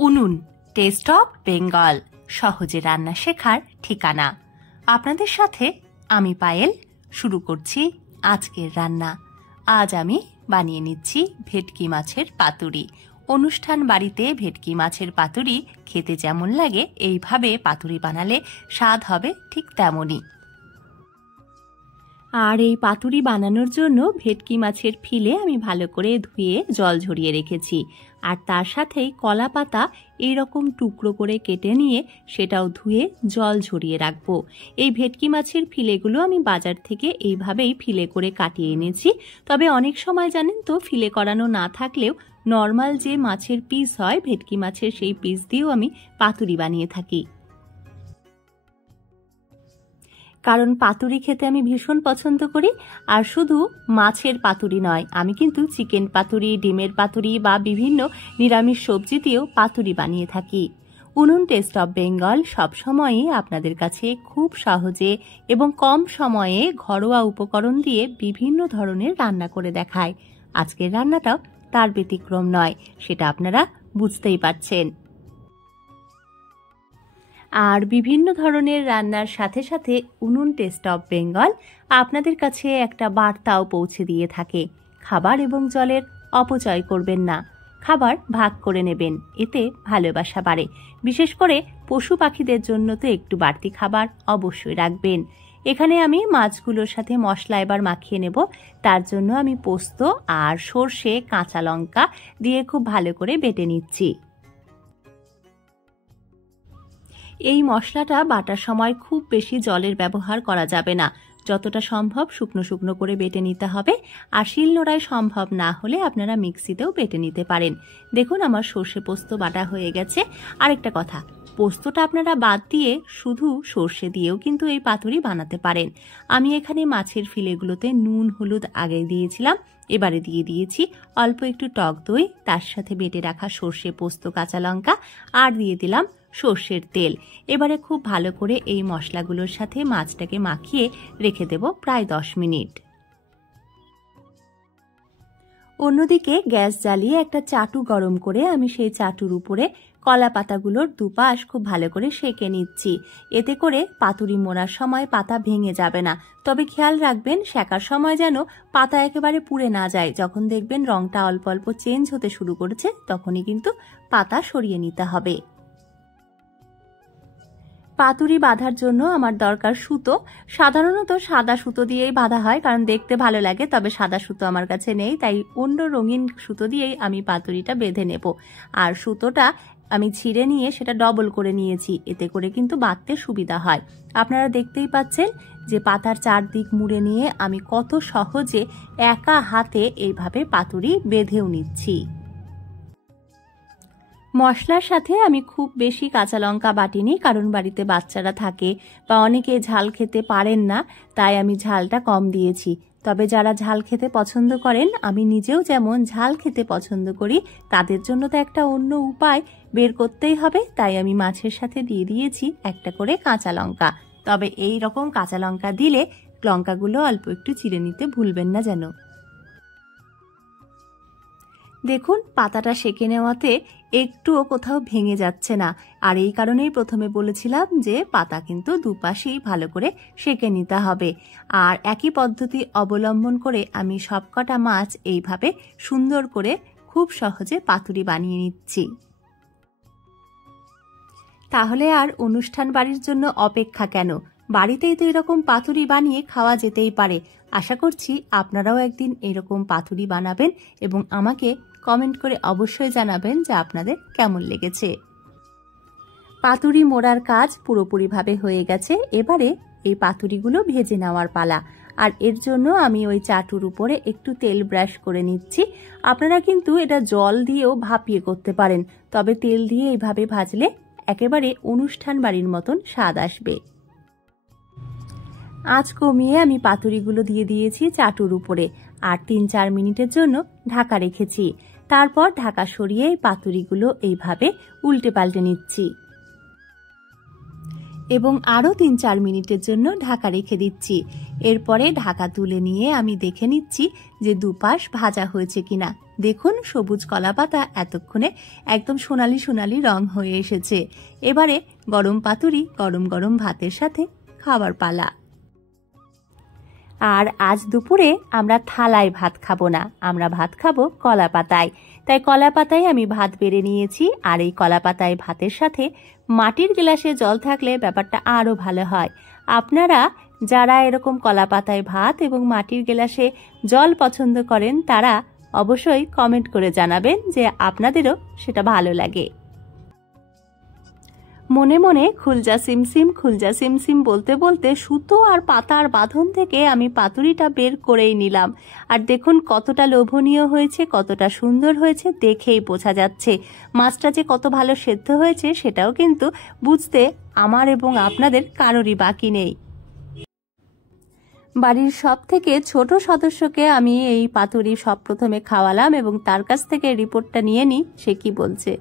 উনুন test of Bengal, সহজে রান্না শেখার ঠিকানা। আপনাদের সাথে আমি পায়েল শুরু করছি আজকের রান্না। আজ আমি বানিয়ে নিচ্ছি ভেটকি মাছের পাতুরি। অনুষ্ঠান বাড়িতে ভেটকি মাছের পাতুরি খেতে যেমন লাগে, এইভাবে পাতুরি বানালে স্বাদ হবে ঠিক তেমনই। আর এই পাতুরি বানানোর জন্য ভেটকি মাছের ফিলে আমি ভালো করে ধুয়ে জল ঝরিয়ে রেখেছি, আর তার সাথেই কলা পাতা এইরকম টুকরো করে কেটে নিয়ে সেটাও ধুয়ে জল ঝরিয়ে রাখবো। এই ভেটকি মাছের ফিলেগুলো আমি বাজার থেকে এইভাবেই ফিলে করে কাটিয়ে এনেছি। তবে অনেক সময় জানেন তো, ফিলে করানো না থাকলেও নর্মাল যে মাছের পিস হয় ভেটকি মাছের, সেই পিস দিয়েও আমি পাতুরি বানিয়ে থাকি। কারণ পাতুরি খেতে আমি ভীষণ পছন্দ করি। আর শুধু মাছের পাতুরি নয়, আমি কিন্তু চিকেন পাতুরি, ডিমের পাতুরি বা বিভিন্ন নিরামিষ সবজি দিয়েও পাতুরি বানিয়ে থাকি। উনুন টেস্ট অফ বেঙ্গল সবসময়ই আপনাদের কাছে খুব সহজে এবং কম সময়ে ঘরোয়া উপকরণ দিয়ে বিভিন্ন ধরনের রান্না করে দেখায়। আজকের রান্নাটাও তার ব্যতিক্রম নয়, সেটা আপনারা বুঝতেই পারছেন। আর বিভিন্ন ধরনের রান্নার সাথে সাথে উনুন টেস্ট অফ বেঙ্গল আপনাদের কাছে একটা বার্তাও পৌঁছে দিয়ে থাকে। খাবার এবং জলের অপচয় করবেন না, খাবার ভাগ করে নেবেন, এতে ভালোবাসা বাড়ে। বিশেষ করে পশু পাখিদের জন্য তো একটু বাড়তি খাবার অবশ্যই রাখবেন। এখানে আমি মাছগুলোর সাথে মশলা এবার মাখিয়ে নেব। তার জন্য আমি পোস্ত আর সর্ষে, কাঁচা লঙ্কা দিয়ে খুব ভালো করে বেটে নিচ্ছি। এই মশলাটা বাটার সময় খুব বেশি জলের ব্যবহার করা যাবে না, যতটা সম্ভব শুকনো শুকনো করে বেটে নিতে হবে। আর শিলনোড়ায় সম্ভব না হলে আপনারা মিক্সিতেও বেটে নিতে পারেন। দেখুন আমার সর্ষে পোস্ত বাটা হয়ে গেছে। আরেকটা কথা, পোস্তটা আপনারা বাদ দিয়ে শুধু সর্ষে দিয়েও কিন্তু এই পাতুরি বানাতে পারেন। আমি এখানে মাছের ফিলেগুলোতে নুন হলুদ আগে দিয়েছিলাম, এবারে দিয়ে দিয়েছি অল্প একটু টক দই, তার সাথে বেটে রাখা সর্ষে, পোস্ত, কাঁচা লঙ্কা, আর দিয়ে দিলাম সর্ষের তেল। এবারে খুব ভালো করে এই মশলাগুলোর সাথে মাছটাকে মাখিয়ে রেখে দেব প্রায় 10 মিনিট। অন্যদিকে গ্যাস জ্বালিয়ে একটা চাটু গরম করে আমি সেই চাটুর উপরে কলা পাতাগুলোর দুপাশ খুব ভালো করে সেঁকে নিচ্ছি। এতে করে পাতুরি মোড়ার সময় পাতা ভেঙে যাবে না। তবে খেয়াল রাখবেন সেঁকার সময় যেন পাতা একেবারে পুড়ে না যায়। যখন দেখবেন রংটা অল্প অল্প চেঞ্জ হতে শুরু করেছে, তখনই কিন্তু পাতা সরিয়ে নিতে হবে। পাতুরি বাঁধার জন্য আমার দরকার সুতো। সাধারণত সাদা সুতো দিয়েই বাঁধা হয়, কারণ দেখতে ভালো লাগে। তবে সাদা সুতো আমার কাছে নেই, তাই অন্য রঙিন সুতো দিয়েই আমি পাতুরিটা বেঁধে নেব। আর সুতোটা আমি ছিঁড়ে নিয়ে সেটা ডবল করে নিয়েছি, এতে করে কিন্তু বাঁধতে সুবিধা হয়। আপনারা দেখতেই পাচ্ছেন যে পাতার চারদিক মুড়ে নিয়ে আমি কত সহজে একা হাতে এইভাবে পাতুরি বেঁধেও নিচ্ছি। মশলার সাথে আমি খুব বেশি কাঁচা লঙ্কা বাটিনি, কারণ বাড়িতে বাচ্চারা থাকে বা অনেকে ঝাল খেতে পারেন না, তাই আমি ঝালটা কম দিয়েছি। তবে যারা ঝাল খেতে পছন্দ করেন, আমি নিজেও যেমন ঝাল খেতে পছন্দ করি, তাদের জন্য তো একটা অন্য উপায় বের করতেই হবে। তাই আমি মাছের সাথে দিয়ে দিয়েছি একটা করে কাঁচা লঙ্কা। তবে এই রকম কাঁচা লঙ্কা দিলে লঙ্কাগুলো অল্প একটু চিড়ে নিতে ভুলবেন না যেন। দেখুন পাতাটা সেঁকে নেওয়াতে একটুও কোথাও ভেঙে যাচ্ছে না। আর এই কারণেই প্রথমে বলেছিলাম যে পাতা কিন্তু দুপাশেই ভালো করে সেঁকে নিতে হবে। আর একই পদ্ধতি অবলম্বন করে আমি সবকটা মাছ এইভাবে সুন্দর করে খুব সহজে পাতুরি বানিয়ে নিচ্ছি। তাহলে আর অনুষ্ঠান বাড়ির জন্য অপেক্ষা কেন, বাড়িতেই তো এরকম পাতুরি বানিয়ে খাওয়া যেতেই পারে। আশা করছি আপনারাও একদিন এরকম পাতুরি বানাবেন এবং আমাকে কমেন্ট করে অবশ্যই জানাবেন যে আপনাদের কেমন লেগেছে। পাতুরি মোড়ার কাজ পুরোপুরিভাবে হয়ে গেছে। এবারে এই পাতুরিগুলো ভেজে নেওয়ার পালা। আর এর জন্য আমি ওই চাটুর উপরে একটু তেল ব্রাশ করে নিচ্ছি। আপনারা কিন্তু এটা জল দিয়েও ভাপিয়ে করতে পারেন, তবে তেল দিয়ে এইভাবে ভাজলে একেবারে অনুষ্ঠান বাড়ির মতন স্বাদ আসবে। আঁচ কমিয়ে আমি পাতুরিগুলো দিয়ে দিয়েছি চাটুর উপরে, আর 3-4 মিনিটের জন্য ঢাকা রেখেছি। তারপর ঢাকা সরিয়ে পাতুরিগুলো এইভাবে উল্টে পাল্টে নিচ্ছি এবং আরও 3-4 মিনিটের জন্য ঢাকা রেখে দিচ্ছি। এরপরে ঢাকা তুলে নিয়ে আমি দেখে নিচ্ছি যে দুপাশ ভাজা হয়েছে কিনা। দেখুন সবুজ কলা পাতা এতক্ষণে একদম সোনালি সোনালি রং হয়ে এসেছে। এবারে গরম পাতুরি গরম গরম ভাতের সাথে খাবার পালা। আর আজ দুপুরে আমরা থালায় ভাত খাবো না, আমরা ভাত খাবো কলা পাতায়। তাই কলা পাতায় আমি ভাত বেড়ে নিয়েছি। আর এই কলা পাতায় ভাতের সাথে মাটির গ্লাসে জল থাকলে ব্যাপারটা আরও ভালো হয়। আপনারা যারা এরকম কলা পাতায় ভাত এবং মাটির গ্লাসে জল পছন্দ করেন তারা অবশ্যই কমেন্ট করে জানাবেন যে আপনাদেরও সেটা ভালো লাগে। মনে মনে খুলজা সিমসিম খুলজা সিমসিম বলতে বলতে সুতো আর পাতার বাঁধন থেকে আমি পাতুরিটা বের করেই নিলাম। আর দেখুন কতটা লোভনীয় হয়েছে, কতটা সুন্দর হয়েছে, দেখেই বোঝা যাচ্ছে। মাছটা যে কত ভালো সেদ্ধ হয়েছে সেটাও কিন্তু বুঝতে আমার এবং আপনাদের কারোরই বাকি নেই। বাড়ির সব থেকে ছোট সদস্যকে আমি এই পাতুরি সব প্রথমে খাওয়ালাম এবং তার কাছ থেকে রিপোর্টটা নিয়ে নিই সে কি বলছে।